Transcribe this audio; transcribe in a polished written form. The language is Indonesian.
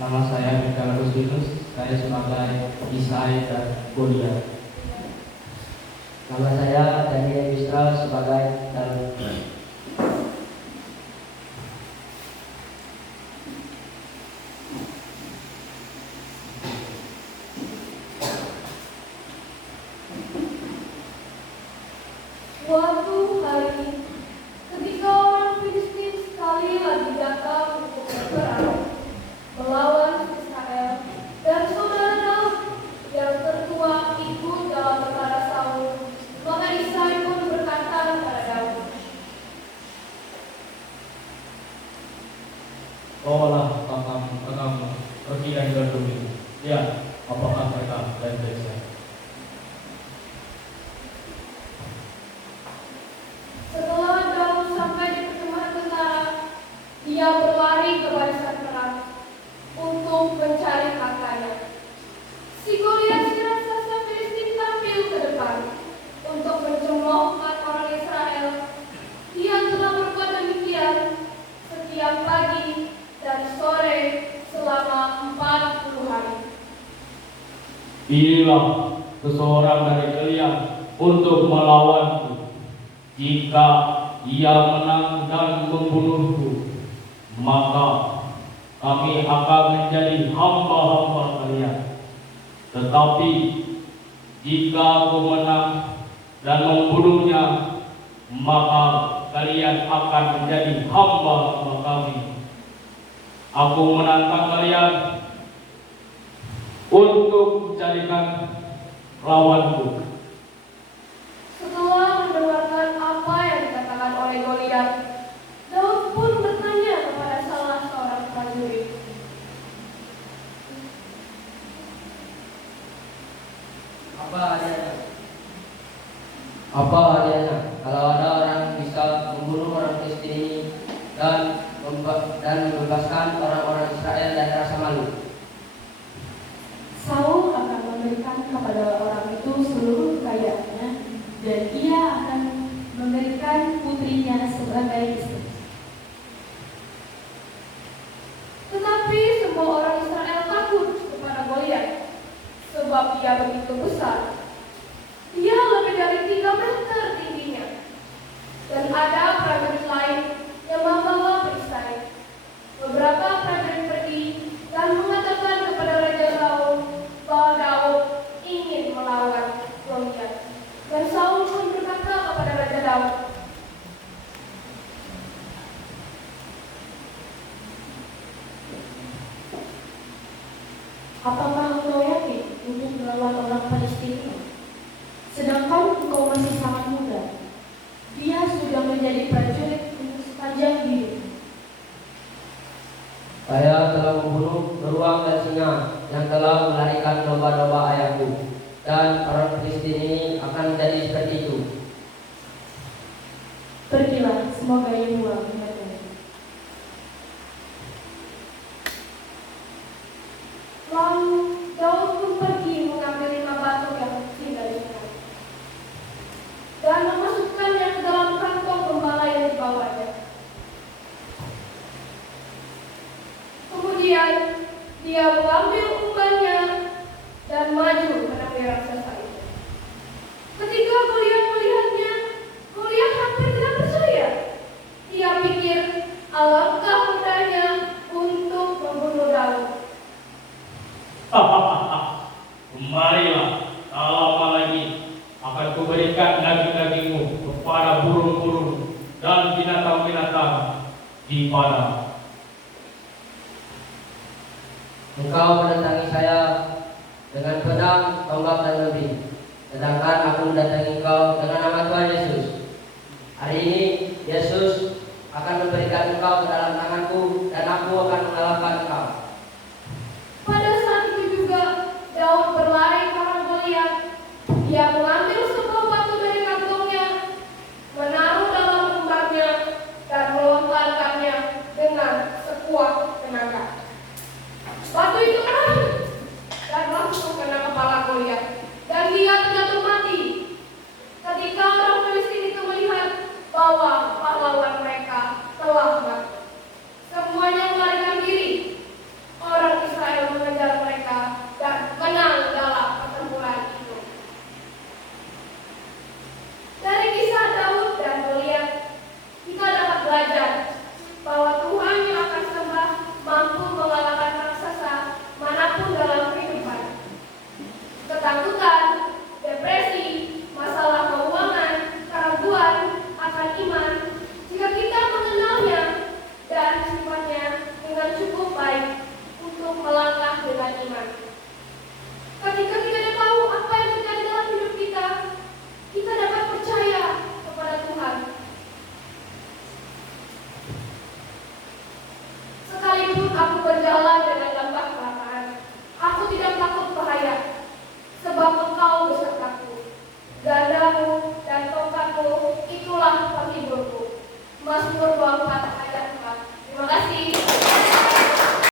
Nama saya Mikael Agustinus, saya sebagai Isai dan Goliat. Nama saya Daniel Yusra sebagai Daud. Suatu hari, ketika orang Filistin sekali lagi datang untuk berperang melawan Israel, dan saudara Daud yang tertua ikut dalam perkara Saul, maka Isai pun berkata kepada Daud, Bawalah kamu pergi dan gandumi. Ya, apakah mereka baik-baik saja? setelah Daud sampai di perkemahan tentara, dia berlari ke barisan perang untuk mencari kakaknya. Si Goliat, si raksasa Filistin, tampil ke depan untuk mencemoohkan orang Israel. Dia telah berbuat demikian setiap pagi dan sore selama 40 hari. Pilihlah seseorang dari kalian untuk melawanku. Jika ia menang dan membunuhku, maka kami akan menjadi hamba-hamba kalian. Tetapi jika aku menang dan membunuhnya, maka kalian akan menjadi hamba-hamba kami. Aku menantang kalian untuk menjadikan lawanku. Setelah mendengarkan apa yang dikatakan oleh Goliat, Daud pun bertanya kepada salah seorang prajurit, Apa hadiahnya kalau ada orang bisa membunuh orang Filistin ini dan membebaskan orang-orang Israel dari rasa malu? Saul akan memberikan kepada orang itu seluruh kekayaannya, dan ia akan memberikan putrinya sebagai istri. tetapi semua orang Israel takut kepada Goliat, sebab dia begitu besar. Dia lebih dari 3 meter tingginya. Dan ada prajurit lain yang membawa perisai. Beberapa prajurit pergi dan mengatakan kepada Raja Saul bahwa Daud ingin melawan Goliat. Dan Saul pun berkata kepada Raja Daud, Apakah engkau yakin untuk melawan orang Palestina ini? Sedangkan engkau masih sangat muda. Dia sudah menjadi prajurit untuk sepanjang hidup. Saya telah membunuh beruang dan singa yang telah melarikan domba-domba ayahku, dan orang Filistin ini akan menjadi seperti itu. Pergilah, semoga Yehuwa membantu. lalu Daud pun pergi mengambil 5 batu yang kecil dari sungai dan memasukkannya ke dalam kantong gembala yang dibawanya. Kemudian dia mengambil umbannya dan maju menemui raksasa itu. Ketika Goliat melihatnya, Goliat hampir tidak percaya. Dia pikir alangkah mudahnya untuk membunuh Daud. Kemarilah, tak lama lagi akan kuberikan daging-dagingmu kepada burung-burung dan binatang-binatang di padang. Engkau mendatangi saya dengan pedang, tombak, dan lebih, sedangkan aku mendatangi engkau dengan nama Tuhan Yesus. Hari ini Yesus akan memberikan engkau ke dalam tanganku, dan aku akan mengalahkan engkau. Pada saat itu juga Daud berlari ke arah Goliat. Dia mengambil sebuah batu dari kantongnya, menaruh dalam umbarnya, dan melontarkannya dengan sekuat tenaga. Batu itu menarik dan langsung kena kepala Goliat, dan dia terjatuh mati. Ketika orang Filistin itu melihat bahwa pahlawan mereka telah mati, semuanya melarikan diri Sekalipun aku berjalan dengan lembah kelaparan, aku tidak takut bahaya, sebab Engkau besertaku. Gandamu dan tongkatmu itulah penghiburku. Mazmur 24